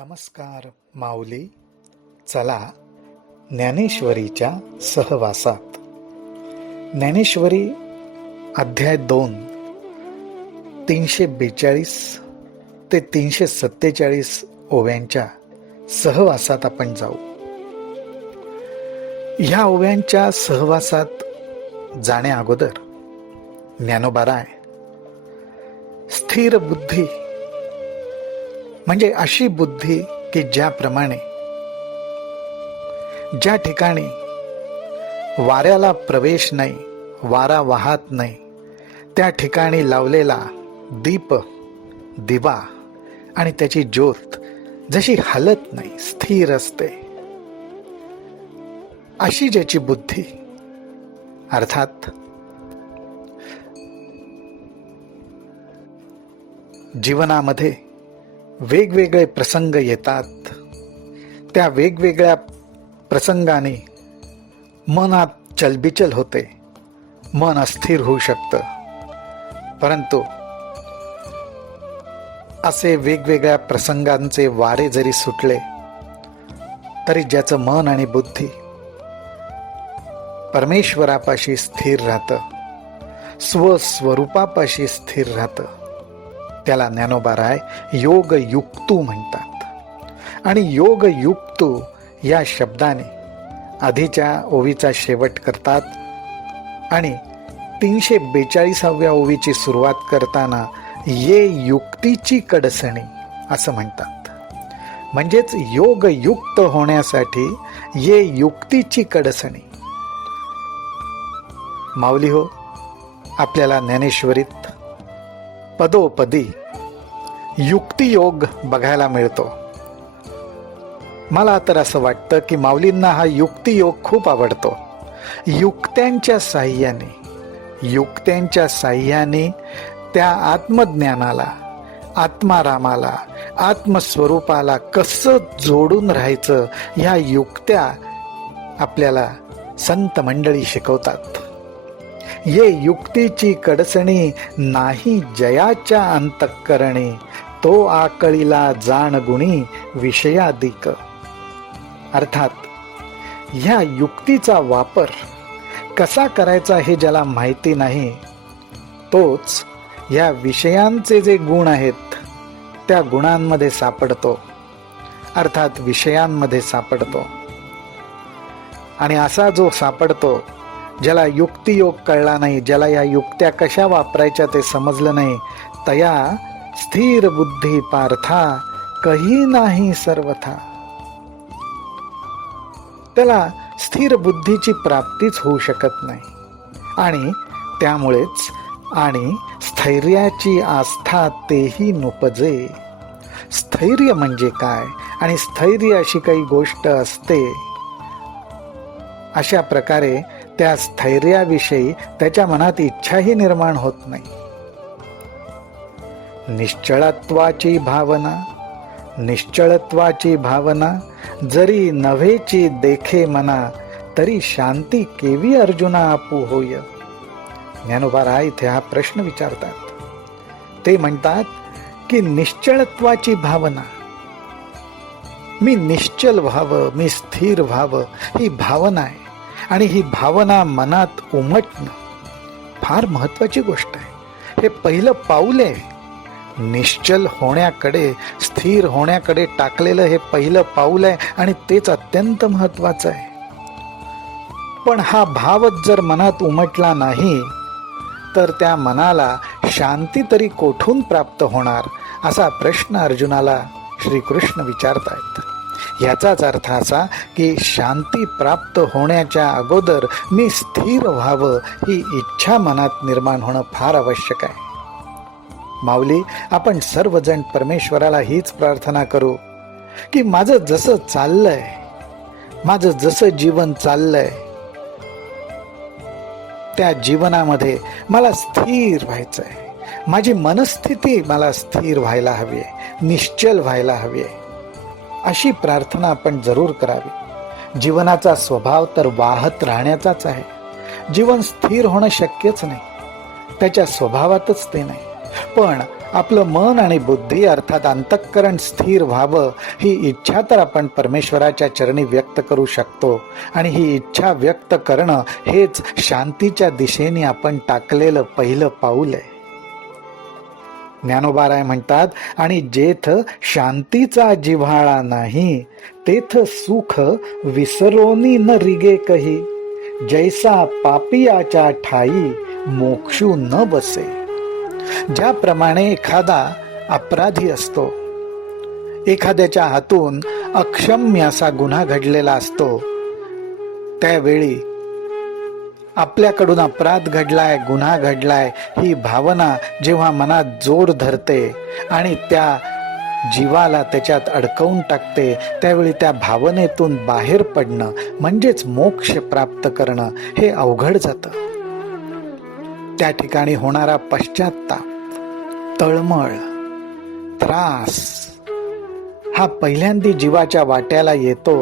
नमस्कार माऊली. चला ज्ञानेश्वरीच्या सहवासात. ज्ञानेश्वरी अध्याय 2 342 ते 347 ओव्यांच्या सहवासात आपण जाऊ. ह्या ओव्यांच्या सहवासात जाण्या अगोदर ज्ञानोबाराय स्थिर बुद्धी म्हणजे अशी बुद्धी की ज्याप्रमाणे ज्या ठिकाणी वाऱ्याला प्रवेश नाही, वारा वाहत नाही, त्या ठिकाणी लावलेला दीप दिवा आणि त्याची ज्योत जशी हलत नाही, स्थिर असते, अशी ज्याची बुद्धी, अर्थात जीवनामध्ये वेगवेगळे प्रसंग येतात. त्या वेगवेगळ्या प्रसंगाने मनात चलबिचल होते, मन अस्थिर होऊ शकतं. परंतु असे वेगवेगळ्या प्रसंगांचे वारे जरी सुटले तरी ज्याचं मन आणि बुद्धी परमेश्वरापाशी स्थिर राहतं, स्वस्वरूपापाशी स्थिर राहतं, त्याला ज्ञानोबाराय योगयुक्तू म्हणतात. आणि योगयुक्तू या शब्दाने आधीच्या ओवीचा शेवट करतात आणि 342व्या ओवीची सुरुवात करताना ये युक्तीची कडसणी असं म्हणतात. म्हणजेच योगयुक्त होण्यासाठी ये युक्तीची कडसणी. माऊली हो, आपल्याला ज्ञानेश्वरीत पदोपदी युक्तियोग बघायला मिळतो. मला तर असं वाटतं की माऊलींना हा युक्तियोग खूप आवडतो. युक्त्यांच्या साह्याने त्या आत्मज्ञानाला, आत्मारामाला, आत्मस्वरूपाला कसं जोडून राहायचं, ह्या युक्त्या आपल्याला संत मंडळी शिकवतात. ये युक्तीची कडसणी नाही जयाच्या अंतःकरणी, तो आकळीला जाण गुणी विषयाधिक. अर्थात ह्या युक्तीचा वापर कसा करायचा हे ज्याला माहिती नाही, तोच या विषयांचे जे गुण आहेत त्या गुणांमध्ये सापडतो, अर्थात विषयांमध्ये सापडतो. आणि असा जो सापडतो, ज्याला युक्तियोग कळला नाही, ज्याला या युक्त्या कशा वापरायच्या ते समजलं नाही, तया स्थिर बुद्धी पार्था कही नाही सर्वथा. त्याला स्थिर बुद्धीची प्राप्तीच होऊ शकत नाही. आणि त्यामुळेच आणि स्थैर्याची आस्था तेही नुपजे. स्थैर्य म्हणजे काय आणि स्थैर्य अशी काही गोष्ट असते, अशा प्रकारे त्या स्थैर्याविषयी त्याच्या मनात इच्छाही निर्माण होत नाही. निश्चळत्वाची भावना जरी नव्हेची देखे मना, तरी शांती केवी अर्जुना आपू होय. ज्ञानोबाराय इथे हा प्रश्न विचारतात. ते म्हणतात की निश्चळत्वाची भावना, मी निश्चल व्हावं, मी स्थिर व्हावं, ही भावना आहे. आणि ही भावना मनात उमटणं फार महत्वाची गोष्ट आहे. हे पहिलं पाऊल आहे. निश्चल होण्याकडे, स्थिर होण्याकडे टाकलेलं हे पहिलं पाऊल आहे आणि तेच अत्यंत महत्वाचं आहे. पण हा भावच जर मनात उमटला नाही तर त्या मनाला शांती तरी कोठून प्राप्त होणार, असा प्रश्न अर्जुनाला श्रीकृष्ण विचारतायत. याचाच अर्थ असा की शांती प्राप्त होण्याच्या अगोदर मी स्थिर व्हावं, ही इच्छा मनात निर्माण होणं फार आवश्यक आहे. माऊली, आपण सर्वजण परमेश्वराला हीच प्रार्थना करू की माझं जसं चाललंय, माझं जसं जीवन चाललंय, त्या जीवनामध्ये मला स्थिर व्हायचंय. माझी मनस्थिती मला स्थिर व्हायला हवी आहे, निश्चल व्हायला हवी आहे, अशी प्रार्थना आपण जरूर करावी. जीवनाचा स्वभाव तर वाहत राहण्याचाच आहे. जीवन स्थिर होणं शक्यच नाही, त्याच्या स्वभावातच ते नाही. पण आपलं मन आणि बुद्धी अर्थात अंतःकरण स्थिर व्हावं, ही इच्छा तर आपण परमेश्वराच्या चरणी व्यक्त करू शकतो. आणि ही इच्छा व्यक्त करणं हेच शांतीच्या दिशेने आपण टाकलेलं पहिलं पाऊल आहे. ज्ञानोबा राय म्हणतात, आणि जेथ शांतीचा जिव्हाळा नाही, तेथ सुख विसरोनी न रिगे कही. जैसा पापियाच्या ठाई मोक्षू न बसे. ज्याप्रमाणे एखादा अपराधी असतो, एखाद्याच्या हातून अक्षम्य असा गुन्हा घडलेला असतो, त्यावेळी आपल्याकडून अपराध घडलाय, गुन्हा घडलाय, ही भावना जेव्हा मनात जोर धरते आणि त्या जीवाला त्याच्यात अडकवून टाकते, त्यावेळी त्या भावनेतून बाहेर पडणं म्हणजेच मोक्ष प्राप्त करणं हे अवघड जातं. त्या ठिकाणी होणारा पश्चात्ताप, तळमळ, त्रास हा पहिल्यांदा जीवाच्या वाट्याला येतो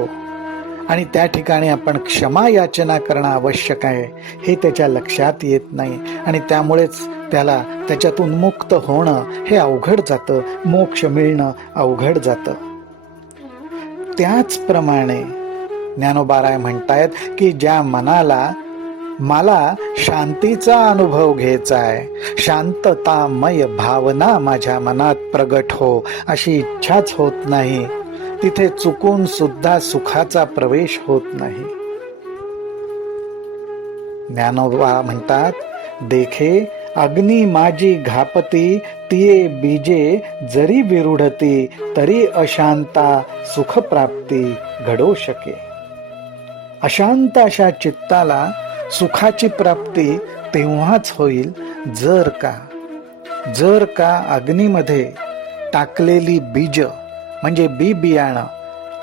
आणि त्या ठिकाणी आपण क्षमा याचना करणं आवश्यक आहे हे त्याच्या लक्षात येत नाही आणि त्यामुळेच त्याला त्याच्यातून मुक्त होणं हे अवघड जातं, मोक्ष मिळणं अवघड जातं. त्याचप्रमाणे ज्ञानोबा राय म्हणतायत की ज्या मनाला मला शांतीचा अनुभव घ्यायचा आहे, शांततामय भावना माझ्या मनात प्रगट हो अशी इच्छाच होत नाही, तिथे चुकून सुद्धा सुखाचा प्रवेश होत नाही. ज्ञानोबा म्हणतात, देखे अग्नी माझी घापती, तिये बीजे जरी विरुढती, तरी अशांता सुखप्राप्ती घडो शके. अशांत अशा चित्ताला सुखाची प्राप्ती तेव्हाच होईल जर का अग्नीमध्ये टाकलेली बीज म्हणजे बी बियाणं,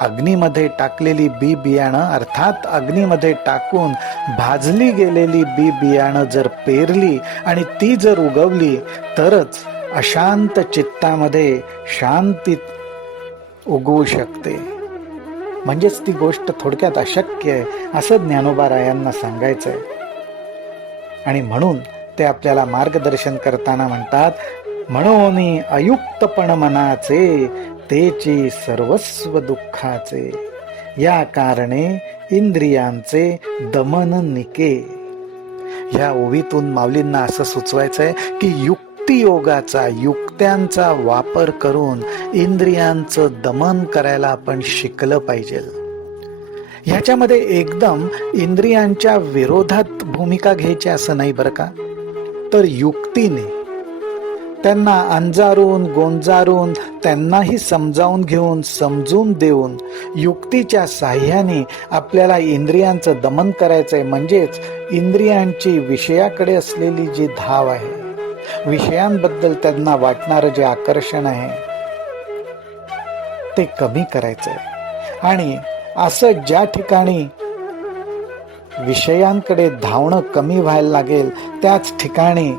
अग्नीमध्ये टाकलेली बी बियाणं अर्थात अग्नीमध्ये टाकून भाजली गेलेली बी बियाणं जर पेरली आणि ती जर उगवली, तरच अशांत चित्तामध्ये शांती उगवू शकते. म्हणजेच ती गोष्ट थोडक्यात अशक्य आहे असं ज्ञानोबा रायांना सांगायचं आहे. आणि म्हणून ते आपल्याला मार्गदर्शन करताना म्हणतात, म्हणून अयुक्तपण मनाचे, तेची सर्वस्व दुःखाचे. या कारणे इंद्रियांचे दमन निके. ह्या ओवीतून माऊलींना असं सुचवायचंय की युक्तियोगाचा, युक्त्यांचा वापर करून इंद्रियांचं दमन करायला आपण शिकलं पाहिजे. ह्याच्यामध्ये एकदम इंद्रियांच्या विरोधात भूमिका घ्यायची असं नाही बरं का, तर युक्तीने त्यांना अंजारून गोंजारून त्यांनाही समजावून घेऊन समजून देऊन युक्तीच्या साह्याने आपल्याला इंद्रियांचं दमन करायचंय. म्हणजेच इंद्रियांची विषयाकडे असलेली जी धाव आहे, विषयांबद्दल त्यांना वाटणारं जे आकर्षण आहे ते कमी करायचंय. आणि असं ज्या ठिकाणी विषयांकडे धावणं कमी व्हायला लागेल त्याच ठिकाणी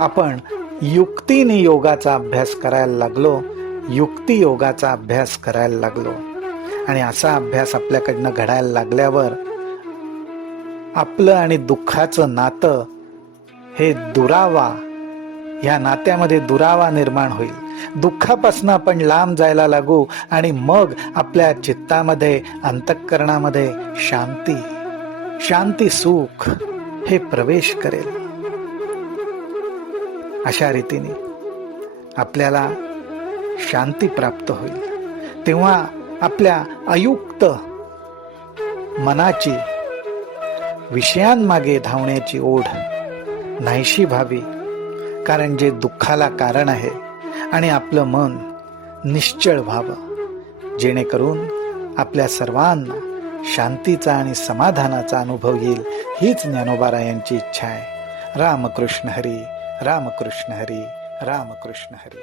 आपण युक्तीने योगाचा अभ्यास करायला लागलो, युक्ती योगाचा अभ्यास करायला लागलो. आणि असा अभ्यास आपल्याकडनं घडायला लागल्यावर आपलं आणि दुःखाचं नातं हे दुरावा, ह्या नात्यामध्ये दुरावा निर्माण होईल. दुःखापासून आपण लांब जायला लागू आणि मग आपल्या चित्तामध्ये, अंतःकरणामध्ये शांती सुख हे प्रवेश करेल. अशा रीतीने आपल्याला शांती प्राप्त होईल. तेव्हा आपल्या अयुक्त मनाची विषयांमागे धावण्याची ओढ नाहीशी व्हावी, कारण जे दुःखाला कारण आहे, आणि आपलं मन निश्चळ व्हावं, जेणेकरून आपल्या सर्वांना शांतीचा आणि समाधानाचा अनुभव येईल. हीच ज्ञानोबा रायांची इच्छा आहे. रामकृष्ण हरी, रामकृष्ण हरी, रामकृष्ण हरी.